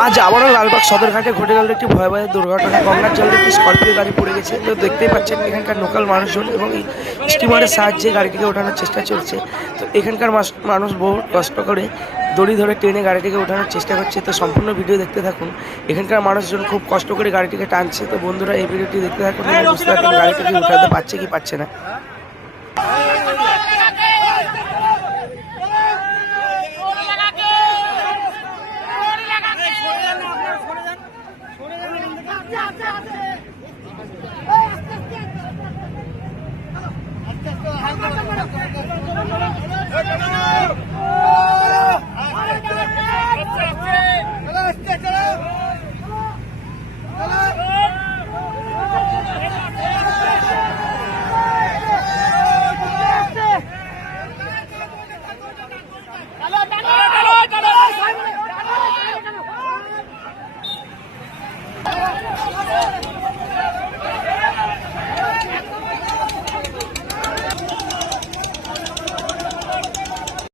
আজ আবারও লালবাগ সদরঘাটে ঘটে গেল একটি ভয়াবহ দুর্ঘটনা। গঙ্গার জলে একটি স্করপিও গাড়ি পড়ে গেছে। তো দেখতেই পাচ্ছেন এখানকার লোকাল মানুষজন এবং এই স্টিমারের সাহায্যে গাড়িটিকে ওঠানোর চেষ্টা চলছে। তো এখানকার মানুষ বহু কষ্ট করে দড়ি ধরে টেনে গাড়িটিকে ওঠানোর চেষ্টা করছে। তো সম্পূর্ণ ভিডিও দেখতে থাকুন। এখানকার মানুষজন খুব কষ্ট করে গাড়িটিকে টানছে। তো বন্ধুরা এই ভিডিওটি দেখতে থাকুন এবং বুঝতে পারবেন গাড়িটিকে উঠাতে পারছে কি পারছে না। আচ্ছা